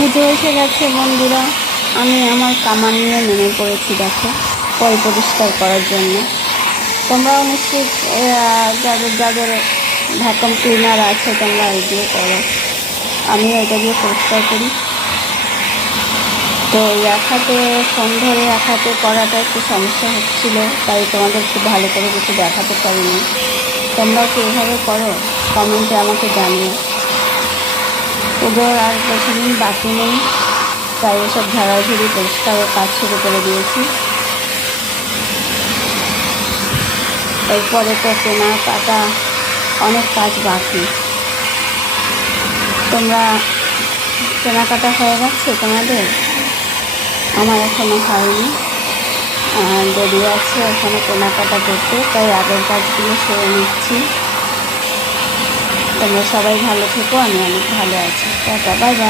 পুজো এসে গেছে বন্ধুরা। আমি আমার কামান নিয়ে নেমে পড়েছি, দেখো, পরিষ্কার করার জন্য। তোমরাও নিশ্চয়ই যাদের যাদের ভ্যাকুয়াম ক্লিনার আছে তোমরা এই দিয়ে করো। আমি এটা দিয়ে পরিষ্কার করি। তো এক হাতে ফোন ধরে এক হাতে করাটা একটু সমস্যা হচ্ছিল, তাই তোমাদের খুব ভালো করে কিছু দেখাতে পারিনি। তোমরাও কি এভাবে করো? কমেন্টে আমাকে জানিও। পুজোর আর বেশি দিন বাকি নেই, তাই এসব ঝাড়াঝুড়ি পরিষ্কারের কাজ শুরু করে দিয়েছি। এরপরে তো কেনাকাটা অনেক কাজ বাকি। তোমরা কেনাকাটা হয়ে গেছে তোমাদের? আমার এখনও হয়নি, দেরি আছে এখনও কেনাকাটা করতে, তাই আগের কাজগুলো সেরে নিচ্ছি। তোমরা সবাই ভালো থেকো, আমি অনেক ভালো আছি। Tata, bye bye.